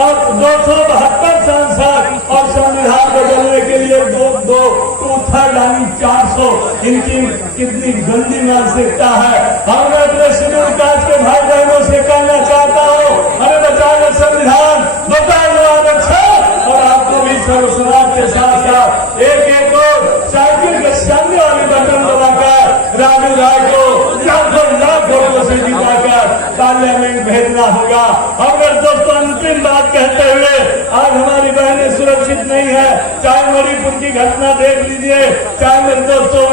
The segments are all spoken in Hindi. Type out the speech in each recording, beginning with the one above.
और 272 सांसद और संविधान बदलने के लिए दो थर्ड यानी 400। इनकी कितनी गंदी मानसिकता है। और मैं अपने शेड्यूल कास्ट के भाई बहनों से कहना चाहता हूँ, हमें बचाना संविधान, बचाना आरक्षण और आपको भी सर्वसमाज के साथ साथ एक और साइकिल के सामने वाली बटन दबाकर राजू राय को लाख वोटों से जीताकर पार्लियामेंट भेजना होगा। और दोस्तों अंतिम बात कहते हुए, आज हमारी बहनें सुरक्षित नहीं है। चाहे मणिपुर की घटना देख लीजिए, चाहे मेरे दोस्तों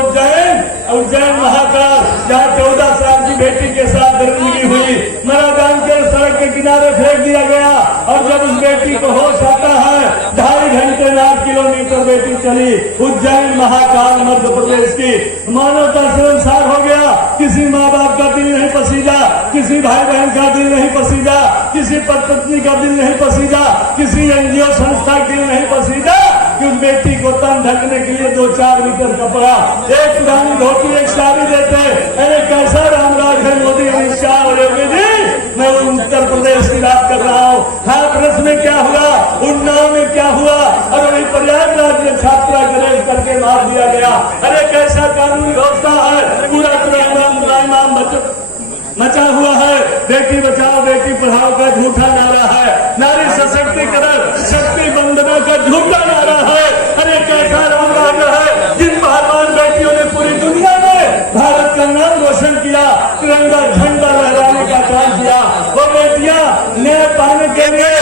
उज्जैन महाकाल जहाँ 14 साल की बेटी के साथ दरिंदगी हुई, मरा जान के सड़क के किनारे फेंक दिया गया। और जब उस बेटी को होश आता है, 2.5 घंटे 8 किलोमीटर बेटी चली। उज्जैन महाकाल मध्य प्रदेश की मानवता से अनुसार हो गया। किसी माँ बाप का दिल नहीं पसीजा, किसी भाई बहन का दिल नहीं पसीजा, किसी पत्नी का दिल नहीं पसीजा, किसी एनजीओ संस्था का दिल नहीं पसीजा कि उस बेटी को तन ढकने के लिए 2-4 मीटर कपड़ा, एक पुरानी धोती, एक साड़ी देते। अरे कैसा रामराज है मोदी, अमित शाह और योगी जी। मैं उत्तर प्रदेश की बात कर रहा हूँ। हाथरस में क्या हुआ, उन्नाव में क्या हुआ, और वही प्रयागराज में छात्रा को रेप करके मार दिया गया। अरे कैसा कानून व्यवस्था है, पूरा मचा हुआ है। बेटी बचाओ बेटी पढ़ाओ का झूठा नारा है, नारी सशक्तिकरण शक्ति वंदना का झूठा नारा है। अरे कैसा रामराज है, जिन पहलवान बेटियों ने पूरी दुनिया में भारत का नाम रोशन किया, तिरंगा झंडा लहराने का काम किया, वो बेटियां न्याय पाने के लिए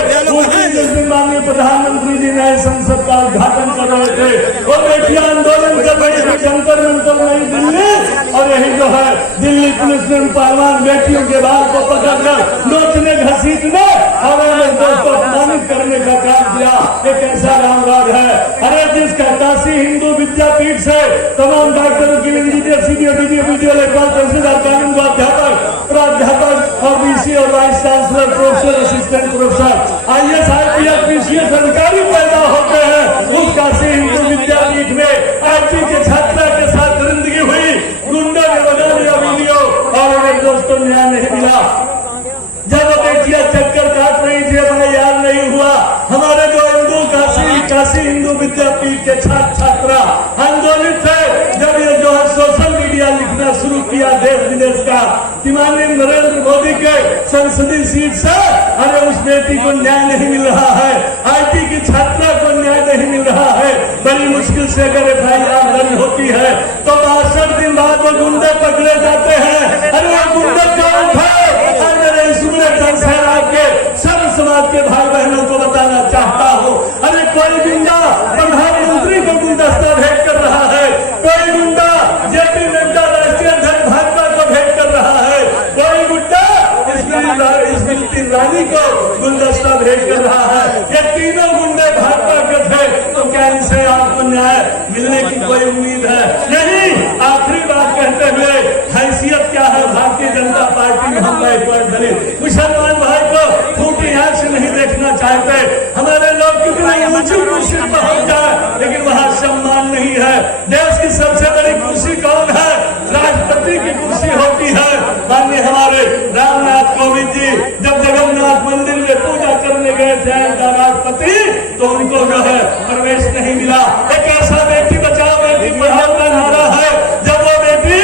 माननीय प्रधानमंत्री जी नए संसद का उद्घाटन कर रहे थे। वो बेटियां आंदोलन कर रही थी जंतर मंतर नई दिल्ली। और यही जो है दिल्ली पुलिस ने पहलवान बेटियों के बाल को पकड़कर नोचने घसीटने और दोस्तों अपमानित करने का काम किया। एक ऐसा रामराज है। अरे जिस काशी हिंदू विद्यापीठ से तमाम डॉक्टरों की इंजीनियर वीडियो लेकर तहसीलदार कानून का अध्यापक प्राध्यापक और बीसी और vice chancellor professor assistant professor IAS IPS PCS अधिकारी पैदा होते हैं, उस काशी हिंदू विद्यापीठ में IT के छात्रा के साथ दरिंदगी हुई, गुंडा ने बना लिया वीडियो और उन्हें दोस्तों न्याय नहीं मिला। जब बेटियां चक्कर काट रही थी, हमें याद नहीं हुआ हमारे जो हिंदू काशी हिंदू विद्यापीठ के छात्रा आंदोलित थे। जब ये जो है सोशल मीडिया लिखना शुरू किया देश विदेश का, माननीय नरेंद्र मोदी के संसदीय सीट से, अरे उस बेटी को न्याय नहीं मिल रहा है, IT की छात्रा को न्याय नहीं मिल रहा है। बड़ी मुश्किल से अगर FIR दर्ज होती है तो 62 दिन बाद वो गुंडे पकड़े जाते हैं। अरे वो गुंडे कौन थे? आपके सर्व समाज के भाई बहनों को बताना चाहता हूँ। अरे कोई गुंडा प्रधानमंत्री को गुलदस्ता भेंट कर रहा है, कोई गुंडा JP नड्डा राष्ट्रीय अध्यक्ष भाजपा को भेंट कर रहा है, कोई गुंडा स्मृति ईरानी को गुलदस्ता भेंट कर रहा है। ये तीनों गुंडे भाजपा के थे, तो क्या इनसे आपको न्याय मिलने की कोई उम्मीद है? नहीं। आखिरी बात कहते हुए, हैसियत क्या है भारतीय जनता पार्टी में? हम बैकवर्ड दलित मुसलमान भाई को फूटी आंख से नहीं देखना चाहते। हमारे लोग कितने ऊंची कुर्सी पर पहुंच जाए, लेकिन वहाँ सम्मान नहीं है। देश की सबसे बड़ी कुर्सी कौन है? राष्ट्रपति की कुर्सी होती है। माननीय हमारे रामनाथ कोविंद जी जब जगन्नाथ मंदिर में पूजा करने गए थे राष्ट्रपति, तो उनको जो है प्रवेश नहीं मिला। एक ऐसा बेटी बचाओ बेटी पढ़ाओ का नारा है। जब वो बेटी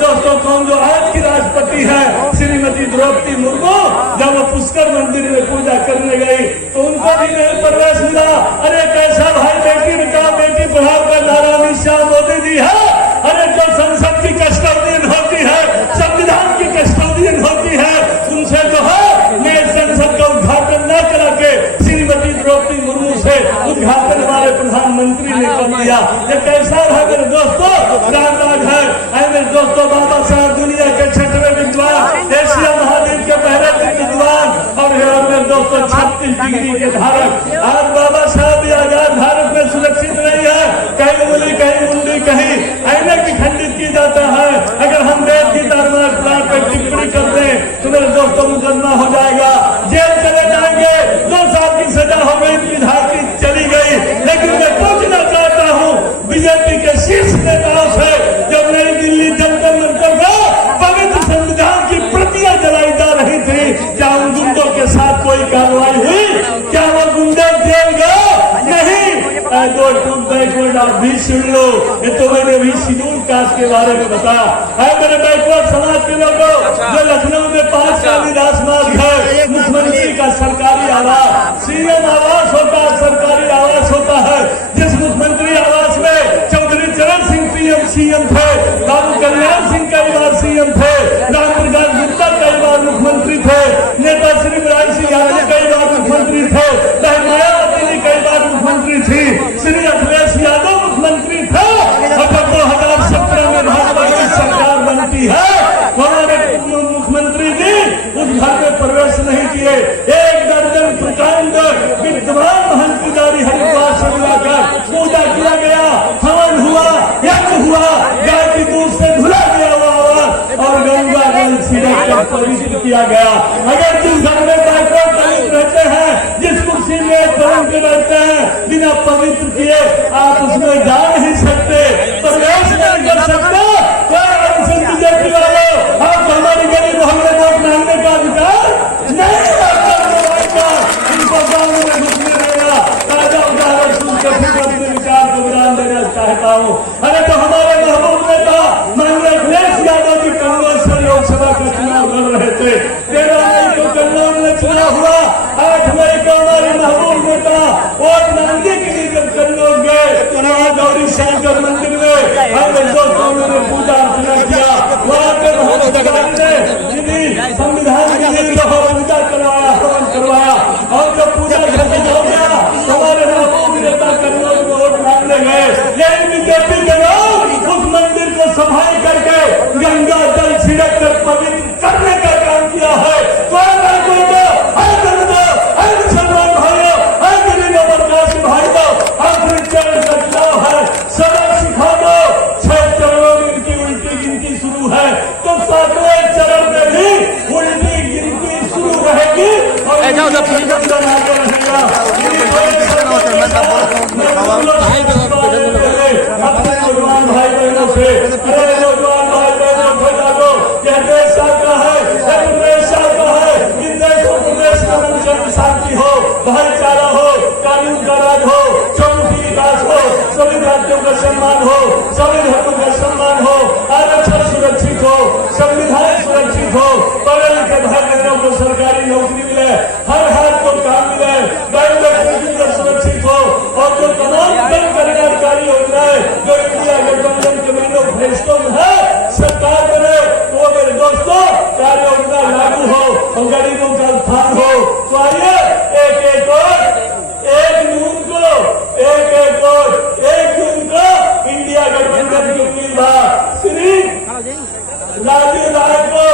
दोस्तों कौन जो आज की राष्ट्रपति है श्रीमती द्रौपदी मुर्मू, जब वो पुष्कर मंदिर में पूजा करने गई तो उनको भी नहीं प्रवेश मिला। अरे कैसा भाई बेटी बचाओ बेटी पढ़ाओ का नारा अमित शाह मोदी जी है। अरे जो संसद की कस्टोडियन होती है, संविधान की कस्टोडियन होती है, उनसे जो है नए संसद का उद्घाटन न करा के श्रीमती द्रौपदी मुर्मू से उद्घाटन हमारे प्रधानमंत्री ने कर दिया। ये कैसा है मेरे दोस्तों? रामराज है। मेरे दोस्तों बाबा साहब दुनिया के 6वें विद्वान, एशिया महाद्वीप के पहले विद्वान और मेरे दोस्तों 36 डिग्री के धारक। आज बाबा साहब भी आजाद भारत में सुरक्षित नहीं है। कहीं मुली कहीं मुंडी कहीं आईने की खंडित की जाता है। अगर हम देश की धर्मार्थ प्लान पर टिप्पणी कर दें तो मेरे दोस्तों मुकदमा हो जाएगा, जेल चले जाएंगे। 2 साल की सजा हो गई, विधायक की चली गई। लेकिन मैं पूछना चाहता हूँ बीजेपी के शीर्ष नेताओं से, जब नई दिल्ली जंतर मंतर में पवित्र संविधान की प्रतियां जलाई जा रही थी, क्या उन गुंडों के साथ कोई कार्रवाई हुई? आप भी सुन लो। ये तो मैंने भी शेड्यूल कास्ट के बारे में बताया है। मेरे बैकवर्ड समाज के लोगों, जो लखनऊ में 5 कालिदास मार्ग है, मुख्यमंत्री का सरकारी आवास, सीएम आवास होता है, सरकारी आवास होता है। जिस मुख्यमंत्री आवास में चौधरी चरण सिंह पीएम सीएम थे, बाबू कल्याण सिंह कई बार सीएम थे, राम प्रकाश गुप्ता कई बार मुख्यमंत्री थे, नेता श्री मुलायम सिंह यादव कई बार मुख्यमंत्री थे, मायावती जी कई बार मुख्यमंत्री थी, श्री अखिलेश यादव मुख्यमंत्री थे। और जब 2017 में भाजपा की सरकार बनती है, हमारे मुख्यमंत्री जी उस घर में प्रवेश नहीं किए। 1 दर्जन प्रकांड विद्वान महंत की दाढ़ी हरिद्वार से मिलाकर पूजा किया गया, हवन हुआ, यज्ञ हुआ, गाय की दूध से धुला गया हुआ और गंगा जल छिड़क कर पवित्र किया गया। अगर जिस घर में बैकवर्ड दलित रहते हैं, जिस कुर्सी में धर्म के रहते हैं, बिना पवित्र किए आप उसमें जा नहीं सकते, प्रवेश नहीं कर सकते। बीजेपी वाले आप हमारी गली मोहल्ले वोट मांगने का अधिकार नहीं आपका, इनको गाँव में घुसने देगा। ताजा उदाहरण सुनकर अपने विचार को विराम देना चाहता हूँ। अरे तो हमारे महबूब नेता माननीय अखिलेश यादव जी कन्नौज से लोकसभा का चुनाव लड़ रहे थे। 13 मई को कन्नौज में चुनाव हुआ। 8 मई को हमारे महबूब नेता वोट मांगने के लिए जब कन्नौज गए, वहाँ गौरी शंकर मंदिर में हमारे दोस्तों ने पूजा अर्चना किया। वहाँ पे संविधान पूजा करवाया, हवन करवाया और जब पूजा खत्म हो गया, हमारे महबूब नेता कन्नौज में वोट मांगने गए। लेकिन बीजेपी के लोग उस मंदिर को सफाई करके गंगा जल छिड़क कर पवित्र करने का काम किया है। मुसलमान भाइयों, गरीबों बर्दाश्त भाइयों, आखिरी चरण का चुनाव है, सबक सिखा दो। 6 चरणों में इनकी उल्टी गिनती शुरू है, तो 7वें चरण में भी उल्टी गिनती शुरू रहेगी और आगे रहेगा। अपने नौजवान भाई बहनों से, नौजवान भाई बहनों को जागो, यह देश का है, देश का है। इन देशों प्रदेश का मंचन शांति हो, भाईचारा हो, कानून का राज हो, चौमुखी विकास हो, सभी जातियों का सम्मान हो, सभी धर्मों का सम्मान हो, आरक्षण सुरक्षित हो, संविधान सुरक्षित हो, पढ़े लिखे भाई बहनों को सरकारी नौकरी मिले, हर हाथ को काम मिले, बैंक सुरक्षित हो और जो तमाम जन कल्याणकारी योजनाएं जो इंडिया गठबंधन के महीनों फैसलों में है सरकार करे, वो मेरे दोस्तों कार्य योजना लागू हो और गरीबों का उत्थान हो। तो आइए एक जून को इंडिया गठबंधन की उम्मीदवार श्री राजू राय को